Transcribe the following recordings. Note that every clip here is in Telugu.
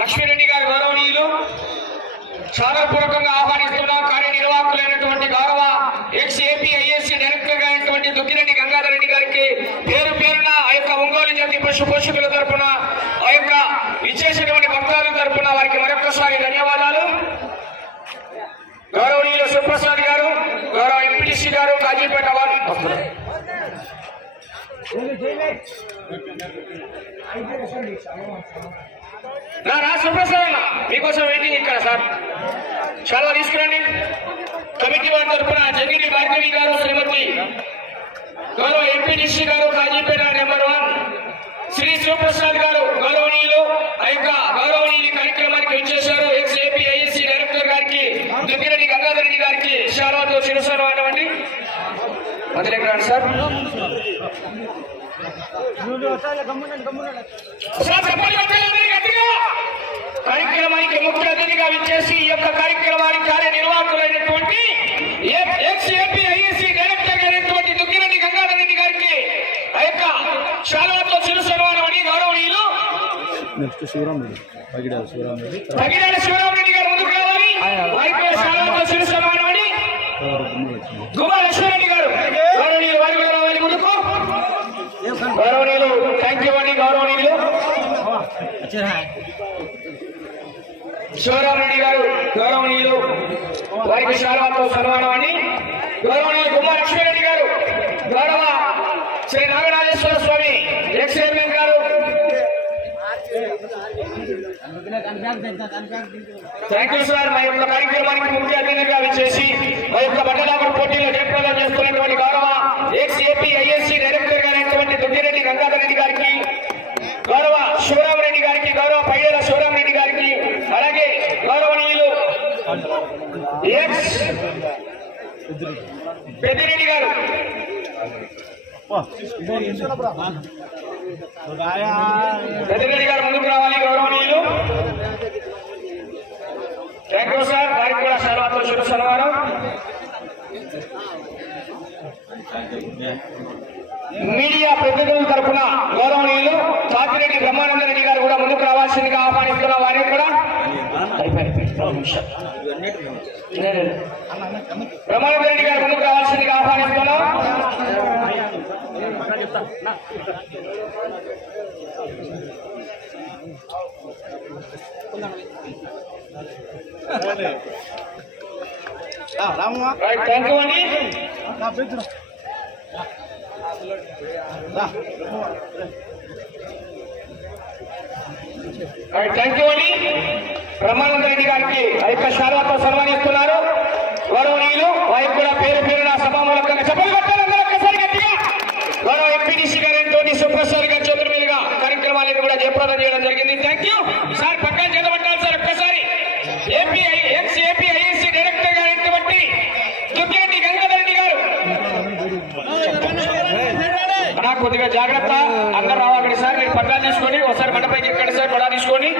లక్ష్మీరెడ్డి గారు గౌరవనీయులు చాలా పూర్వకంగా ఆహ్వానిస్తున్న కార్యనిర్వాహకులైనటువంటి గౌరవ ఎక్స్ ఏపీ ఐఎస్సీ డైరెక్టర్గా అయినటువంటి దుక్కిరెడ్డి గంగాధర్ రెడ్డి గారికి పేరు పేరున ఆ యొక్క ఒంగోలు జాతి పశు పోషకుల తరఫున ఆ యొక్క విచ్చేసినటువంటి భక్తుల తరపున వారికి మరొకసారి ధన్యవాదాలు గౌరవనీయులు సుప్రసాద్ గారు గౌరవ ఎంపీటీసీ గారు కాజీపేట వారు వస్తున్నారు. రా రా సుప్రసాద్ అన్న మీకోసం వెయిటింగ్ ఇక్కడ సార్. చాలా తీసుకురండి. కమిటీ వారి తరఫున జగిరి భార్గవి గారు శ్రీమతి గౌరవ ఎంపీటీసీ గారు కాజీపేట నెంబర్ వన్. శ్రీ శివప్రసాద్ గారు గౌరవనీయులు ఆ యొక్క గౌరవనీయులు కార్యక్రమానికి వచ్చేశారు. ఎక్స్ ఏపీ ఐఎస్సీ డైరెక్టర్ గారికి దుగ్గిరెడ్డి గంగాధర్ రెడ్డి గారికి శారవతో శిరస్సు అన్నవండి మొదలెక్కడండి సార్? సార్ చెప్పండి. కార్యక్రమానికి ముఖ్య అతిథిగా విచ్చేసి ఈ యొక్క కార్యక్రమానికి కార్యనిర్వాహకులైనటువంటి ఏ- ఎక్స్ ఏపీ ఐఎస్సీ డైరెక్టర్ అయినటువంటి దుగ్గిరెడ్డి గారికి ఆ యొక్క శాలతో చిరు సన్మానం అని గౌరవనీయులు నెక్స్ట్ శివరామ్ రెడ్డి రెడ్డి గారు ముందుకు రావాలి. వారికి శాలతో చిరు సన్మానం అని లక్ష్మణరెడ్డి గారు. గౌరవనీయులు వారి కూడా రావాలి ముందుకు. గౌరవనీయులు థ్యాంక్ యూ అండి గౌరవనీయులు. శివరామరెడ్డి గారు గౌరవనీయులు వారికి శాలతో సన్మానమని గౌరవనీయులు గుమ్మా లక్ష్మీరెడ్డి గారు గౌరవ శ్రీ నాగరాజేశ్వర స్వామి ఎక్స్ చైర్మన్ గారు. Thank you sir. మా యొక్క కార్యక్రమానికి ముఖ్య అతిథిగా విచ్చేసి మా యొక్క బట్టలాపడి పోటీలో జయప్రదం చేస్తున్నటువంటి గౌరవ ఎక్స్ ఏపీ ఐఎస్సీ డైరెక్టర్ గారైనటువంటి దుర్గిరెడ్డి గంగాధర్ రెడ్డి గారికి గౌరవ శివరామ గారికి గౌరవ పయ్యేల శివరామరెడ్డి గారికి అలాగే గౌరవనీయులు ఎక్స్ పెద్దిరెడ్డి గారు. పెద్దిరెడ్డి గారు ముందుకు రావాలి గౌరవనీయులు. థ్యాంక్ యూ సార్ వారికి కూడా సర్వాతో శుభ సన్మానం మీడియా ప్రతినిధుల తరఫున గౌరవనీయులు చాతిరెడ్డి బ్రహ్మానంద రెడ్డి గారు కూడా ముందుకు రావాల్సిందిగా ఆహ్వానిస్తున్న వారికి కూడా. బ్రహ్మానంద రెడ్డి గారు ముందుకు రావాల్సిందిగా ఆహ్వానిస్తున్నాం రామా రైట్ థ్యాంక్ యూ అండి రైట్ థ్యాంక్ యూ అండి బ్రహ్మానంద రెడ్డి గారికి ఆ యొక్క శారవతో సన్మానిస్తున్నారు. గౌరవనీయులు వారికి కూడా పేరు పేరున సభామూలకంగా చెప్పలు కొట్టారు అందరూ ఒక్కసారి గట్టిగా. గౌరవ ఎంపీటీసీ గారితో సుప్రసాద్ గారి చేతుల మీదుగా కార్యక్రమాలను కూడా జయప్రదం చేయడం జరిగింది. థ్యాంక్ యూ సార్ పక్కన చేతబట్టాలి సార్ ఒక్కసారి. AP ex AP ISC director గారైనటువంటి Durgeti Gangadhar Reddy గారు. కొద్దిగా జాగ్రత్త. అందరు రావాలి సార్ మీరు పట్టాలు తీసుకొని ఒకసారి మండపైకి ఎక్కండి సార్ పడా తీసుకొని.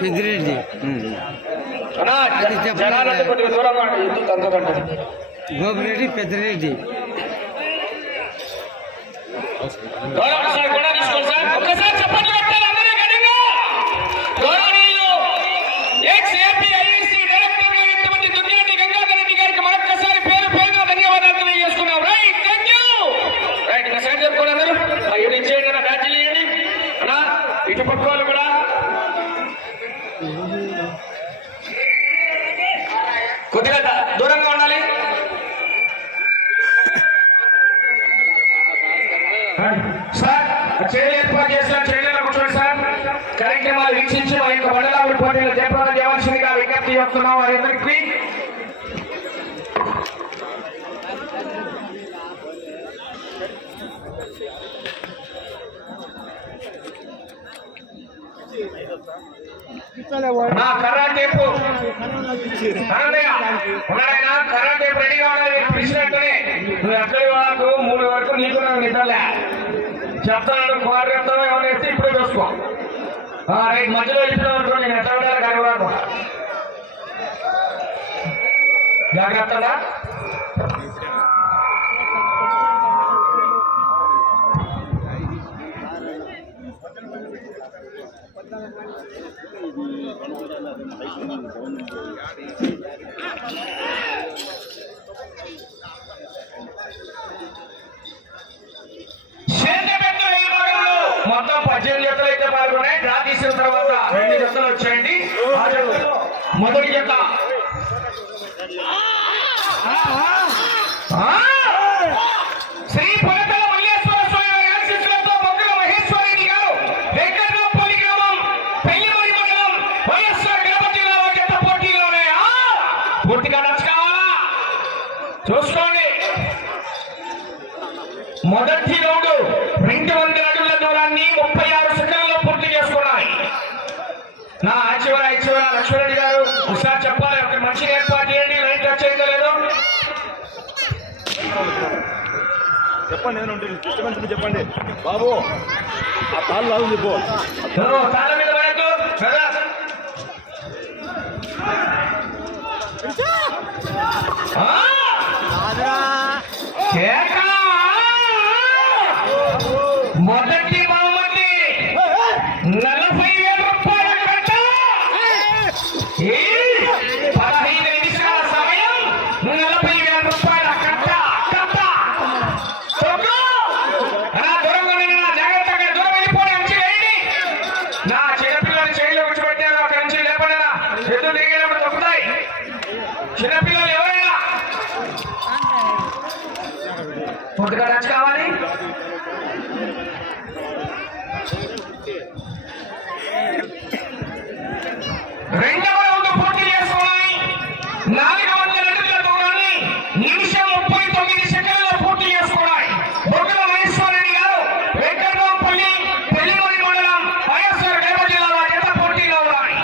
పెద్దిరెడ్డి. ఎద్దు తొందరగా గోపిరెడ్డి పెద్దిరెడ్డి. కూడా తీసుకోండి సార్. ఒక్కసారి చెప్పండి పెట్టాలి అందరూ గట్టిగా గౌరవనీయులు ఎక్స్ ఏపీ ఐఎస్సీ డైరెక్టర్ అయినటువంటి దుర్గిరెడ్డి గంగాధర్ రెడ్డి గారికి మరొక్కసారి పేరు పేరుగా ధన్యవాదాలు తెలియజేస్తున్నాం రైట్ థ్యాంక్ యూ రైట్ ఇంకా సైడ్ చెప్పుకోండి అందరూ ఆ, ఇటు ఇచ్చేయండి నా బ్యాచ్ ఇవ్వండి అన్నా ఇటు పక్క వాళ్ళు కూడా కొద్దిగా ద- దూరంగా ఉండాలి సార్ చైర్లు ఏర్పాటు చేసిన చైర్లలో కూర్చోండి సార్. కార్యక్రమాలు వీక్షించి మా యొక్క మండలాభివృద్ధి పోటీలు జయప్రదం చేయవలసిందిగా విజ్ఞప్తి చేస్తున్నాం. వారందరికీ నా కర్రా టేపు. కర్రా టేపు రెడీగా ఉండాలి పిలిచినట్టునే. నువ్వు ఎక్కడి వరకు మూడు వరకు నీకు నాకు నిద్రలే చెప్తాను క్వార్టర్ ఎంత ఏమైనా వేస్తే ఇప్పుడే చూసుకో ఆ, రైట్ మధ్యలో ఇచ్చిన వరకు నేను ఎట్లా ఉండాలి కనబడాలి జాగ్రత్తగా Thank you పెద్దల ఈ భాగంలో మొత్తం పద్దెనిమిది జతలు అయితే పాల్గొన్నాయి డ్రా తీసిన తర్వాత రెండు జతలు వచ్చాయండి ఆ జతలో మొదటి జత ఆ! శ్రీ పొలకల మల్లేశ్వర స్వామి వారి ఆశీస్సులతో బొగ్గల మహేశ్వరరెడ్డి గారు వెంకటరావుపల్లి గ్రామం పెళ్ళిమూడి మండలం వైఎస్ఆర్ కడప జిల్లాలో జత పోటీలో ఉన్నాయా పూర్తిగా నచ్చుకోవాలా చూసుకోండి మొదటి రౌండ్ రెండు వందల అడుగుల దూరాన్ని ముప్పై ఆరు సెకండ్లలో పూర్తి చేసుకున్నాయి. నా ఆచివర ఇచ్చివర లక్ష్మణరెడ్డి గారు ఒకసారి చెప్పాలి ఒక మంచి ఏర్పాటు చేయండి లైన్ టచ్ అయిందో లేదో. చెప్పండి డిస్టర్బెన్స్ ఉంటే చెప్పండి. బాబు ఆ తాళ్ళు లాగు చెప్పు. ఓ, తాళం మీద పడద్దు కదా ఆ! కేక! మొదటి బహుమతి నలభై వేల రూపాయల కట్ట ఈ పదహైదు నిమిషాల సమయం నలభై వేల రూపాయల కట్ట కట్ట తొక్కు! అలా దూరంగా ఉండండి, నా జాగ్రత్తగా దూరం వెళ్ళిపోయి అంచి వేయండి నా చిన్నపిల్లలు చేయిలో కూర్చోబెట్టారు అక్కడి నుంచి లేపడరా ఎద్దు దిగేటప్పుడు తొక్కుతాయి చిన్నపిల్లలు ఎవరైనా కొద్దిగా టచ్ కావాలి రెండవ రౌండ్ పూర్తి చేసుకున్నాయి నాలుగు వందల అడుగుల దూరాన్ని నిమిషం ముప్పై తొమ్మిది సెకండ్లలో పూర్తి చేసుకున్నాయి బొగ్గల మహేశ్వరరెడ్డి గారు వెంకటరావుపల్లి పెళ్ళిమూడి మండలం వైఎస్ఆర్ కడప జిల్లాలో జత పోటీలో ఉన్నాయి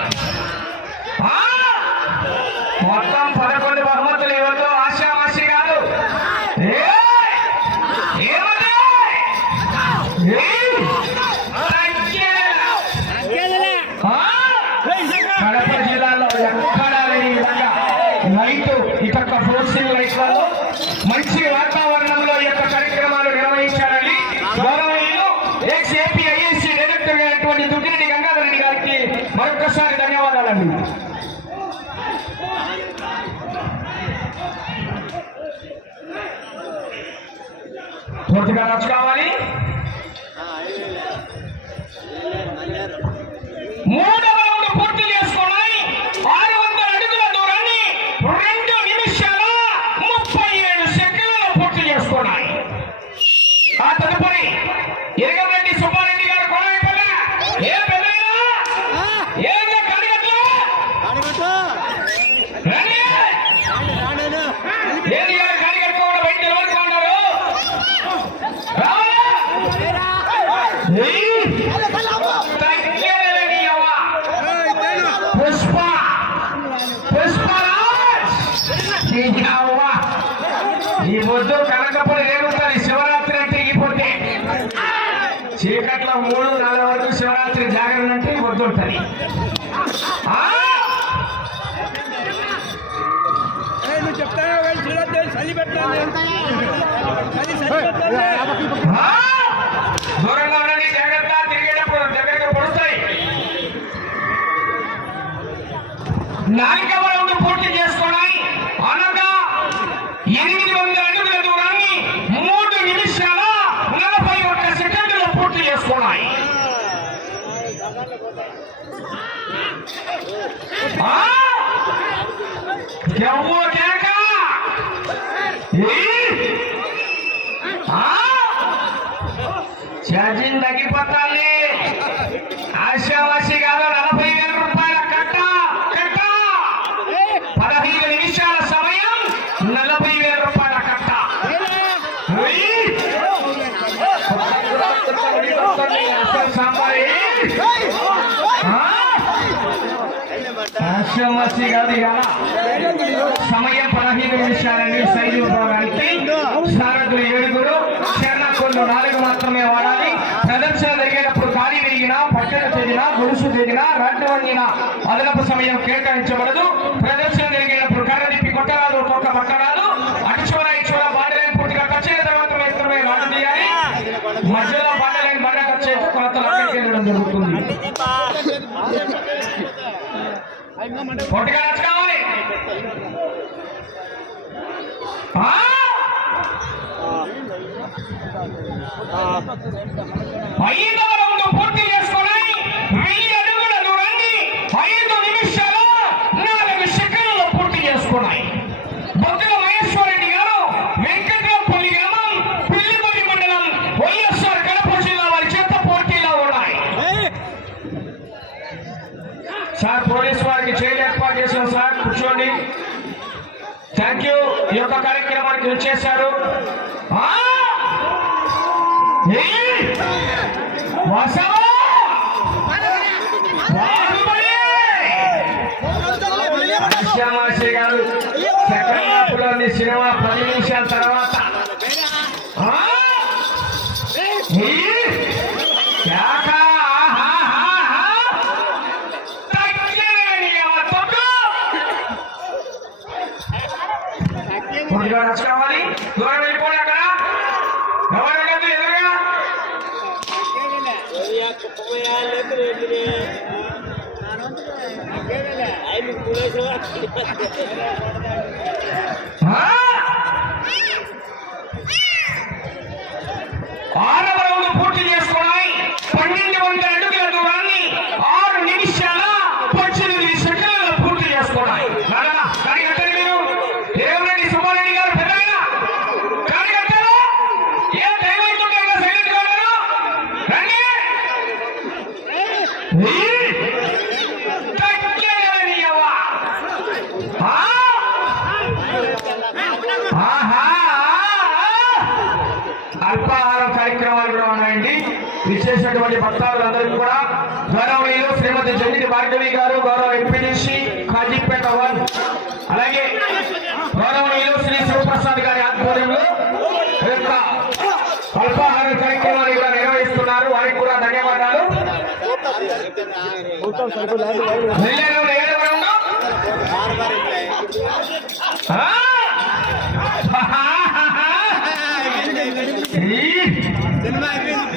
ఆ! మొత్తం పదకొండు బహుమతులు ఇవ్వదు ఆశామాషి కాదు ఏయ్! ఏమది? ఏయ్! తగ్గేలా! ఆ? కడప జిల్లాలో ఎక్కడా లేని విధంగా నైట్ ఇక ఫోర్సింగ్ లైట్లలో మంచి వాతావరణంలో ఈ యొక్క కార్యక్రమాలు నిర్వహించాలని గౌరవనీయులు ఎక్స్ ఏపీ ఐఎస్సీ డైరెక్టర్ అయినటువంటి దుడ్డిరెడ్డి గంగాధర్ రెడ్డి గారికి మరొకసారి ధన్యవాదాలండి స్ఫూర్తిగా నచ్చుకోవాలి కావాలి మూడవ రౌండ్ పూర్తి చేసుకున్నాయి ఆరు వందల అడుగుల దూరాన్ని రెండు నిమిషాల ముప్పై ఏడు సెకండ్లలో పూర్తి చేసుకున్నాయి ఆ తదుపరి ఎరగరెడ్డి సుబ్బారెడ్డి గారు కొనైపల్లె ఏ పెద్దయినా ఏందో కడిగట్లా రండి ఏది గారు కడిగట్టుకోవడం బయట ఎవరికి ఉన్నారు రావాలా ఏయ్! తగ్గేదేలేని యవ్వ. పుష్ప పుష్పరాజ్ ఈ. ఈ పొద్దు కనకపడి రేగుతుంది శివరాత్రి అంటే ఇగిపోతే చీకట్లో మూడు నాలుగు వరకు శివరాత్రి జాగరణ అంటే ఈ పొద్దు ఉంటుంది చెప్తానే చలి పెట్టాలి చలి చలి పెట్టాలి ఆ! దూరంగా ఉండండి జాగ్రత్త తిరిగేటప్పుడు దగ్గరగా పొడుస్తాయి నాలుగవ పూర్తి చేసుకున్నాయి అనగా ఎనిమిది వందల అడుగుల దూరాన్ని మూడు నిమిషాల నలభై ఒక్క సెకండ్లు పూర్తి చేసుకున్నాయి ఛార్జింగ్ తగ్గిపోతాలి ఆశావాసి కాదు ఇవాళ సమయం పదహైదు నిమిషాలని సైజు విభాగానికి సారథులు ఏడుగురు చెర్నకొల్లు నాలుగు మాత్రమే వాడాలి. ప్రదర్శన జరిగేటప్పుడు ఖాళీ విరిగిన పట్టణ తేదిన గొలుసు తేదిన రాడ్డు వండిన అదనపు సమయం కేటాయించబడదు. ప్రదర్శన జరిగేటప్పుడు కర్ర తిప్పి కొట్టరాదు తొక్క పట్టరాదు. అటు చివర ఇటు బాడలైన్ పూర్తిగా కచ్చిన తర్వాత మాత్రమే రాడ్డు తీయాలి. మధ్యలో బాడలైన్ బండ టచ్ అయితే కొలతలు అక్కడికి తీసుకెళ్ళడం జరుగుతుంది. పొట్టిగా కావాలి. ఆ! ఐదవ రౌండ్ పూర్తి చేసుకొని వెయ్యి అడుగుల దూరాన్ని ఐదు నిమిషాలు నాలుగు సెకండ్లు పూర్తి చేసుకున్నాయి. బొత్తుల మహేశ్వరరెడ్డి గారు వెంకట్రాపల్లి గ్రామం పిల్లిపల్లి మండలం వైఎస్ఆర్ కడప జిల్లా వారి చేత పోటీలో ఉన్నాయి. సార్ పోలీస్ వారికి చేయలు ఏర్పాటు చేశాం సార్ కూర్చోండి థ్యాంక్ యూ ఈ యొక్క కార్యక్రమానికి వచ్చేశారు గారు లోని సినిమా పూర్తిగా రచ్చ దూరం వెళ్ళిపోయి అక్కడ. ఎవరు ఎదురుగా ఆరవ రౌండ్ పూర్తి చేసుకున్నాయి పన్నెండు వందల అడుగుల దూరాన్ని ఆరు నిమిషాల పద్దెనిమిది సెకండ్లలో పూర్తి చేసుకున్నాయి నాన్న, కార్యకర్తలు మీరు దేవరెడ్డి సుబ్బారెడ్డి గారు పెద్ద కార్యకర్తలు ఏ దైవైతుంటే ఇంకా సైలెంట్గా ఉన్నారు రండి ఈ! తగ్గలేదని యవ్వ. ఆ? ఆహా! అల్పాహారం కార్యక్రమాలు కూడా ఉన్నాయండి ఉన్నటువంటి భక్తాదులందరికీ కూడా గౌరవనీయులు శ్రీమతి జగతి భార్గవి గారు గౌరవ ఎంపీడీసీ కాజీపేట వన్. అలాగే గౌరవనీయులు శ్రీ శివప్రసాద్ గారి ఆధ్వర్యంలో అల్పాహార కార్యక్రమాలు కూడా నిర్వహిస్తున్నారు. వారికి కూడా ధన్యవాదాలు. నెల్లూరు ఏడవ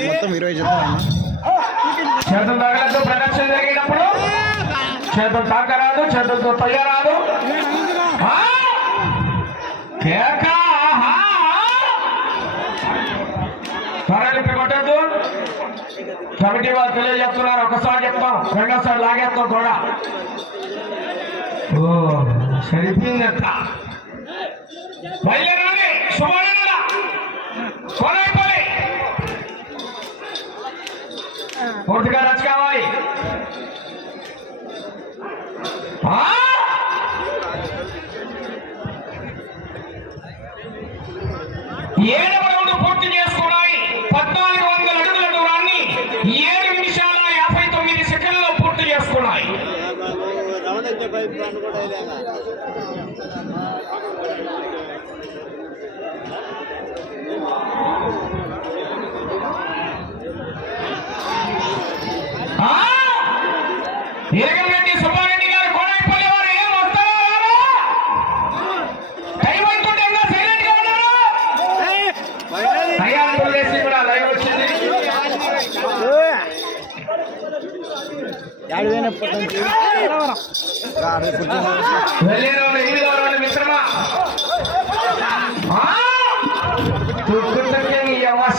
మొత్తం ఇరవై చెప్తాను చేతులు తగలద్దు ప్రదక్షిణ జరిగినప్పుడు? చేతులు తాకరాదు చేతులతో తొయ్యరాదు. కొట్టద్దు కమిటీ వారు తెలియజేస్తున్నారు. ఒకసారి చెప్తాం. రెండోసారి లాగేస్తాం కూడా. ఓ సరిపోయిందట. బయలుదేరాలి శుభానంద కొనైపోయి పూర్తిగా రచ కావాలి ఆ? ఏడవ రౌండ్ పూర్తి చేసుకున్నాయి పద్నాలుగు వందల అడుగుల దూరాన్ని ఏడు నిమిషాల యాభై తొమ్మిది సెకండ్లలో పూర్తి చేసుకున్నాయి ఆ?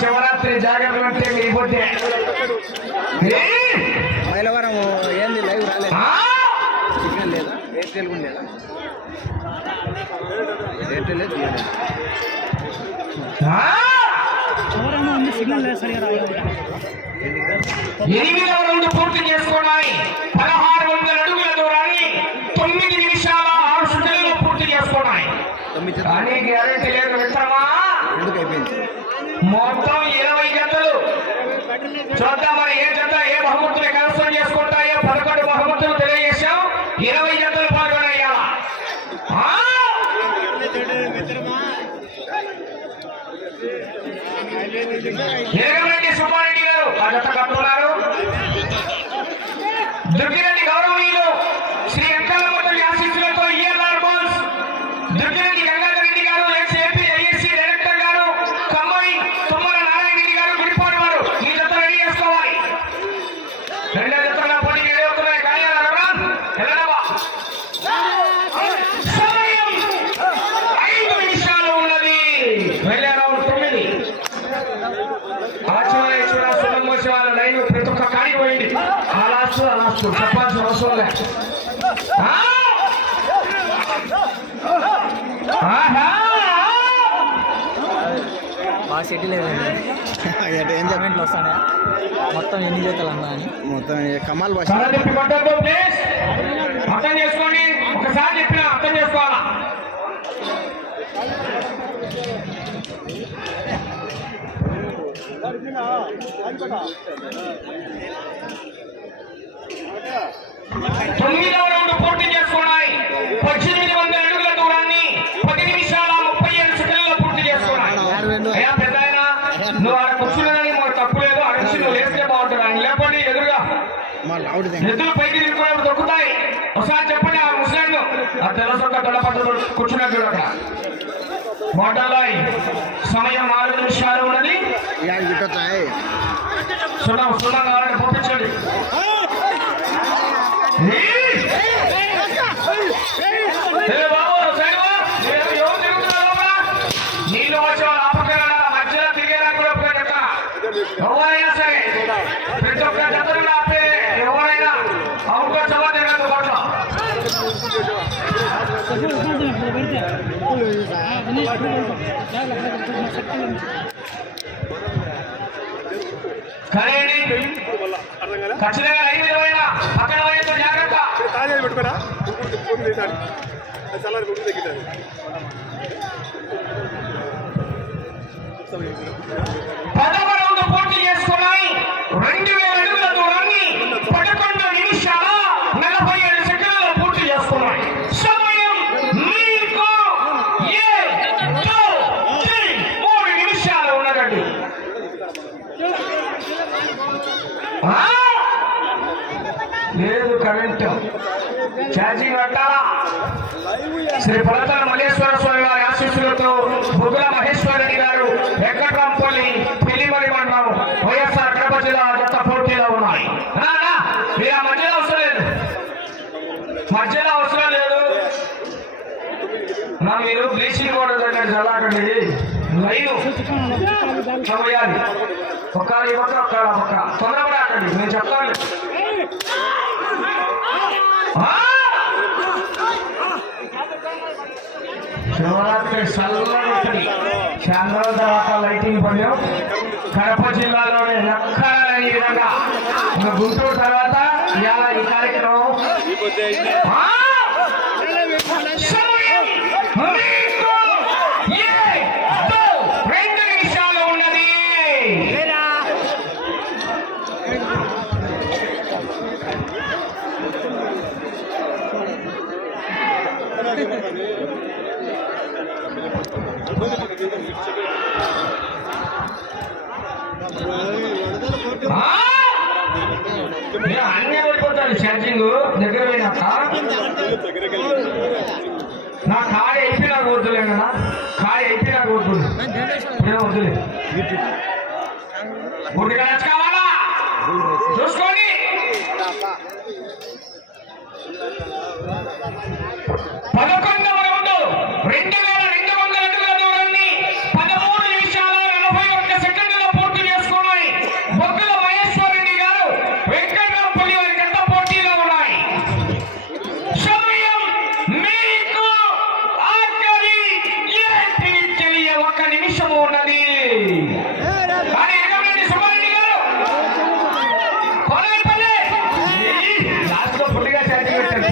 శివరాత్రి జాగ్రత్త అంటే మీ బుద్ధి మైలవరం ఏంది లైవ్ రాలేదు సిగ్నల్ లేదా ఎయిర్టెల్ కూడా లేదా ఎయిర్టెల్ లేదు లేదు. ఎనిమిదవ రౌండ్ పూర్తి చేసుకోవడానికి పదహారు వందల అడుగుల దూరాన్ని తొమ్మిది నిమిషాల ఆరు సెకండ్లు పూర్తి జతలు కానీ గ్యారెంటీ లేదు మిత్రమా? మొత్తం ఇరవై జతలు. చూద్దాం మరి ఏ జత ఏ బహుమతులు కైవసం చేసుకుంటాయో పదకొండు బహుమతులు తెలియజేశాం. ఇరవై జతలు పాల్గొనయ్యా ఏగరెడ్డి సుబ్బారెడ్డి గారు ఆ జత కట్టున్నారు దుర్గిరెడ్డి గౌరవనీయులు శ్రీ వెంకటమ్మ తల్లి ఆశీస్సులతో ఈఎల్ఆర్ బాల్స్ దుర్గిరెడ్డి గంగాధర్ రెడ్డి గారు ఎక్స్ఏపీ ఐఎస్సీ డైరెక్టర్ గారు కమ్మాయి తుమ్మల నారాయణ రెడ్డి గారు గుడిపాడు వారు ఈ జత రెడీ చేసుకోవాలి రెండో జతల పోటీకి ఎదుగుతున్నాయి కానీ అలా ఎల్లడవా సమయం ఐదు నిమిషాలు ఉన్నది వెళ్ళే రౌండ్ తొమ్మిది ఆచార్య చూడ సున్నం మోసే వాళ్ళ లైన్ ప్రతి ఒక్క కాడికి పోయింది ఆ లాస్ట్ ఆ లాస్ట్ అవసరం! బాగా సెటిల్ అయ్యింది ఏం కామెంట్లు మొత్తం ఎన్ని జతలు అన్నా అని మొత్తం కమాల్ భాష అర్థం చేసుకోండి. ఒకసారి చెప్పినా అర్థం చేసుకోవాలా? తొమ్మిదవ రౌండ్ పూర్తి చేసుకున్నాయి. పద్దెనిమిది వందల అడుగుల దూరాన్ని పది నిమిషాల ముప్పై ఏడు సెకండ్లలో పూర్తి చేసుకున్నాయి. అయ్యా పెద్ద నువ్వు ఆడ కూర్చున్నదని మాకు తప్పు లేదు. నుంచి నువ్వు లేస్తే బాగుంటుంది. ఆయన లేకపోతే ఎదురుగా ఎద్దులు పైకి తిరుగుకున్నప్పుడు దొక్కుతాయి ఒకసారి చెప్పండి ఆ ముస్లింలు ఆ తెల్లసొక్క తెల్లపత్రులు కూర్చున్నట్టు చూడక మోటార్లాయ్. సమయం ఆరు నిమిషాలు ఉన్నది. సున్నం సున్నం కావాలంటే పంపించండి ఏ బాబు, సైడ్ వా. మీరు ఎవరు తిరుగుతున్నారు లోపల? నీళ్ళు వచ్చే వాళ్ళు ఆ పక్కన రా. మధ్యలో తిరిగేలా కూడా ఒక్క జత. ఎవరైనా సరే ప్రతి ఒక్క జతను ఆపే ఎవరైనా అవుట్గా చవా కోట్ల. ఖచ్చితంగా ఐదు ఇరవైనా? తాజాది పెట్టుకోరా? ఫోన్ చేశాడు అది చల్లారి కొడుకు తగ్గింది పదవ రౌండ్ పూర్తి చేసుకున్నాయి రెండు వేల అడుగుల దూరాన్ని పదకొండు నిమిషాల నలభై ఏడు సెకండ్లలో పూర్తి చేసుకున్నాయి సమయం మీకు ఏ తో త్రీ మూడు నిమిషాలు ఉన్నదండి ఆ? లేదు కరెంట్ ఛార్జింగ్ పెట్టాలా శ్రీ పులతల మల్లేశ్వర స్వామి వారి ఆశీస్సులతో బుగుల మహేశ్వర రెడ్డి గారు వెంకట్రాంపల్లి పిల్లిమలి మండలం వైఎస్ఆర్ కడప జిల్లా జత పోటీలో ఉన్నాయి. మీరు ఆ మధ్యలో అవసరం లేదు. మధ్యలో అవసరం లేదు. నా మీరు బ్లీచింగ్ పౌడర్ దగ్గర చల్లాకండి లైవ్. వేయాలి ఒక్క ఈ పక్క ఒక్క తొందరపడాకండి. నేను చెప్తాను ఆ! శివరాత్రి చల్లగా ఉంటుంది చంద్ర తర్వాత లైటింగ్ పడలేం కడప జిల్లాలోనే ఎక్కడ ఈ విధంగా ఇంకా గుంటూరు తర్వాత ఇవాళ ఈ కార్యక్రమం ఆ! సమయం మీకు ఏదో రెండు నిమిషాలు ఉన్నది ఆ! మీరు అన్నీ ఓడిపోతారు ఛార్జింగ్ దగ్గర పోయినాక నా కాయ అయిపోయి నాకు వద్దులే కదా కాయ అయిపోయి నాకు వద్దు నేను వద్దులే గుడ్డి కలచ కావాలా చూసుకోండి పదకొండవ రౌండ్ రెండు వేల రెండు వందల అడుగుల దూరాన్ని పదమూడు నిమిషాల నలభై ఒక్క సెకండ్లలో పూర్తి చేసుకున్నాయి బొగ్గుల మహేశ్వర రెడ్డి గారు వెంకటరామపల్లి వారి గంట పోటీలో ఉన్నాయి సమయం మీకు ఆఖరి ఏంటి తెలియ ఒక్క నిమిషం ఉన్నది కానీ ఎగమరెడ్డి సుబ్బారెడ్డి గారు కొలైపల్లి లాస్ట్లో పుట్టిగా ఛార్జ్ పెట్టారు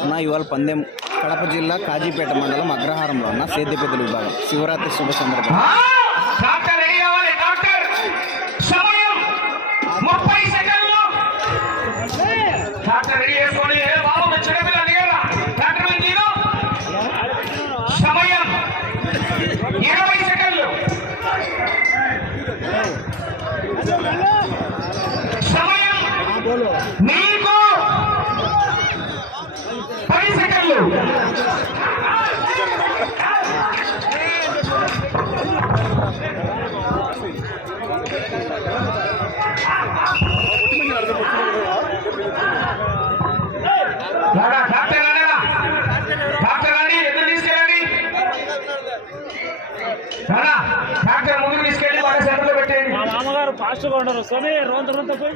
అన్న ఇవాళ పందెం కడప జిల్లా కాజీపేట మండలం అగ్రహారంలో ఉన్న సేద్యపెద్దల విభాగం. శివరాత్రి శుభ సందర్భంగా చూసుకుంటారు స్వామి రోంత పోయి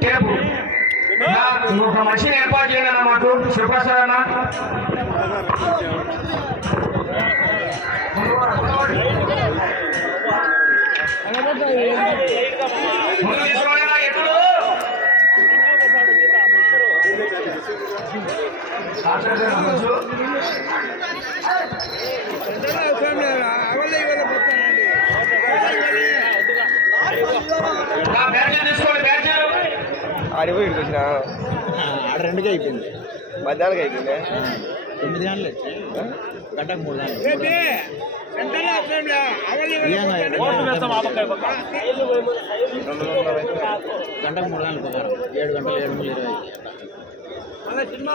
ఒక మనిషిని ఏర్పాటు చేయాలన్న మాకు శుభ్రసార్ అడిపోయి ఇక్కడికి వచ్చిన ఆడ రెండుగా అయిపోయింది మధ్యాహ్నం అయిపోయింది తొమ్మిది గంటలు వచ్చి గంటకు మూడు గంటకు మూడు గంటలు పోతారు ఏడు గంటలు ఏడు వందల ఇరవై సినిమా